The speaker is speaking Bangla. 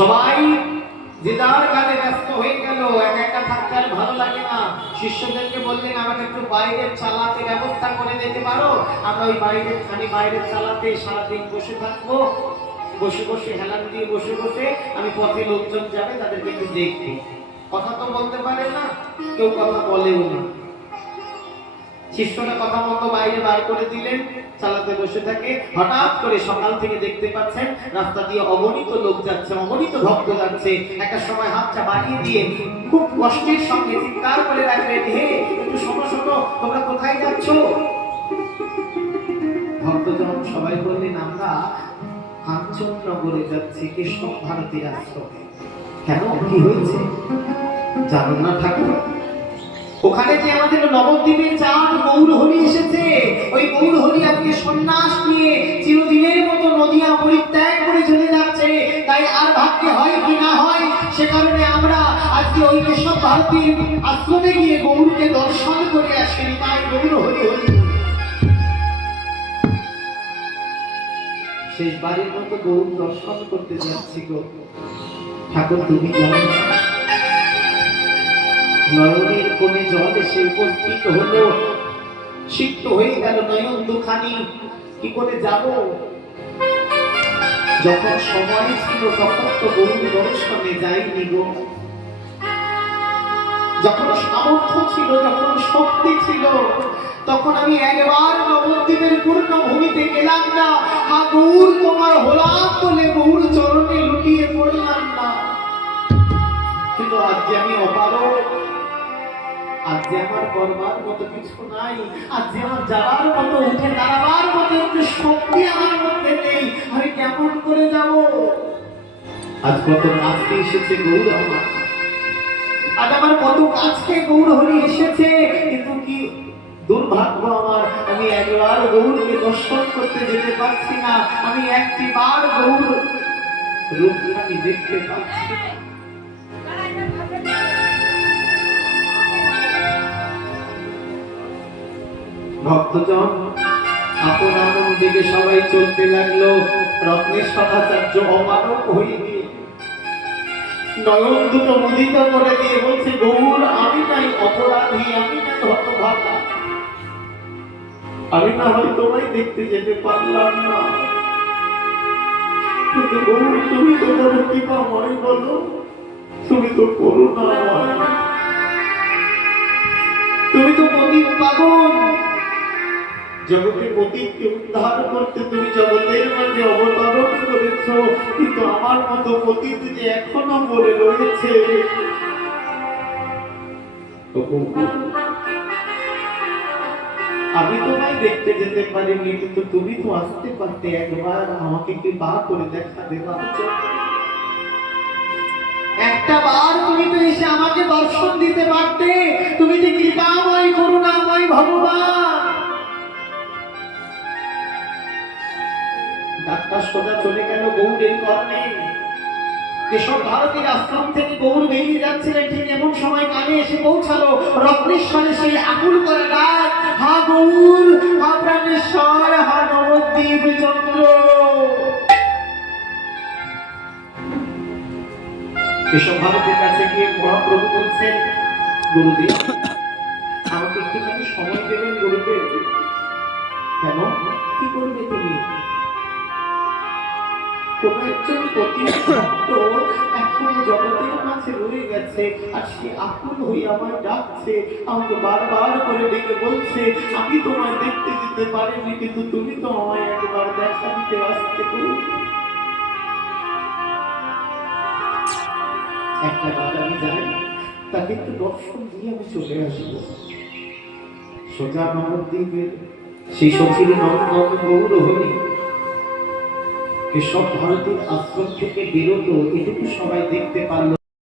সবাই যে যার কাজে ব্যস্ত হয়ে গেল, একা একা থাকতে আর ভালো লাগে না। শিষ্যদেরকে বললেন, আমাকে একটু বাইরের চালাতে ব্যবস্থা করে দিতে পারো? আমরা ওই বাইরের খানি বাইরের চালাতে সারাদিন বসে থাকব। বসে বসে হেলান দিয়ে বসে বসে আমি পথে লোকজন যাবে, তাদেরকে একটু দেখব কথা তো বলতে পারে না, কেউ কথা বলেও না। শিষ্যরা কথা মতো বাইরে বার করে দিলেন, চালাতে বসে থাকে। হঠাৎ করে সকাল থেকে দেখতে পাচ্ছেন, রাস্তা দিয়ে অগণিত লোক যাচ্ছে, অগণিত ভক্ত যাচ্ছে। একটা সময় হাতটা বাড়িয়ে দিয়ে খুব কষ্টের সঙ্গে চিৎকার করে রাখলেন, হে, একটু শোনো শোনো, তোমরা কোথায় যাচ্ছ? ভক্তজন সবাই বললেন, আমরা কাঞ্চননগরে যাচ্ছি কৃষ্ণ ভারতীর আশ্রমে। কেন? কি হয়েছে? জানো না, ঠাকুর। ওখানে যে আমাদের নবদ্বীপের চাঁদ গৌরহরি এসেছে, ওই গৌরহরি আজকে সন্ন্যাস নিয়ে চিরদিনের মতো নদিয়া পরিত্যাগ করে চলে যাচ্ছে। তাই আর ভাগ্যে হয় কি না হয়, সে কারণে আমরা আজকে ওই কেশব ভারতীর আশ্রমে গিয়ে গৌরকে দর্শন করে আসি, তাই গৌর হরি শেষবারের মতো গৌর দর্শন করতে যাচ্ছি গো। ঠাকুর, তুমি জানো নয়নের কোণে জল এসে উপস্থিত হলো। সিক্ত হয়ে গেল নয়ন দুখানি। কি করে যাব? যখন সময় ছিল, তখন তো গরুর দর্শনে যাইনি গো। যখন সামর্থ্য ছিল, যখন শক্তি ছিল, তখন আমি একবার নবদ্বীপের পূর্ণ ভূমিতে গেলাম না। হা তোমার হলাম বলে গৌর চরণে লুটিয়ে পড়লাম না। কিন্তু আজকে আমি অপারক আজকে আমার করবার মতো কিছু নাই আজকে আমার যাবার মতো উঠে দাঁড়াবার মতো একটু শক্তি আমার মধ্যে নেই, আমি কেমন করে যাব? আজ কত কাছকে এসেছে গৌর আমার। আজ আমার কত কাছকে গৌর হরি এসেছে, কিন্তু কি দুর্ভাগ্য আমার, আমি একবার গৌরকে দর্শন করতে যেতে পারছি না, আমি একটি বার গৌর রূপখানি দেখতে পাচ্ছি না। ভক্তজন আপন আপন দিকে সবাই চলতে লাগল। রত্নের সদাচার্য অমানব গিয়ে। নয়ন দুটো মুদিত করে দিয়ে বলছে, গৌর, আমি নাই অপরাধী, আমি নাই হতভাগা। আমি না হয় তোমায় দেখতে যেতে পারলাম না। কিন্তু গৌর, তুমি তো বড় কৃপাময় বলো তুমি তো করুণাময়। তুমি তো প্রদীপ পাগল। জগতে পতিতকে উদ্ধার করতে তুমি জগতের মাঝে অবতরণ করেছ, কিন্তু আমার মতো পতিত যে এখনও পড়ে রয়েছে। আমি তোমায় দেখতে যেতে পারিনি, কিন্তু তুমি তো আসতে পারতে একবার। আমাকে কি বা করে দেখা জন্য। একটা বার তুমি তো এসে আমাকে দর্শন দিতে পারতে। তুমি যে কৃপাময়, করুণাময়, ভগবান। ডাক্তার সোজা চলে গেল গৌরের কর্ণে। কেশব ভারতীর আশ্রম থেকে গৌর বেরিয়ে যাচ্ছিলেন ঠিক এমন সময় কানে এসে পৌঁছালো। রত্নেশ্বরে সেই আকুল করে ডাক, হা গৌর, হা প্রাণেশ্বর, হা নবদ্বীপ চন্দ্র। কেশব ভারতীর কাছে গিয়ে মহাপ্রভু বলছেন, গুরুদেব, আমাকে একটুখানি সময় দেবেন গুরুদেব কেন? কি করবে তুমি? এখনও জগতের মাঝে রয়ে গেছে, আর সে আকুল হয়ে আমায় ডাকছে। আমাকে বারবার করে আমি তোমায় দেখতে দিতে পারিনি, কিন্তু তুমি তো আমায় একবার দেখা দিতে আসতে একটা বার আমি যাই তাকে একটু দর্শন দিয়ে আমি চলে আসব। সোজা নবদ্বীপের সেই সচির নন্দন গৌর ভারতের ভারতীর আশ্রম থেকে বেরোতো এটুকু সবাই দেখতে পারল।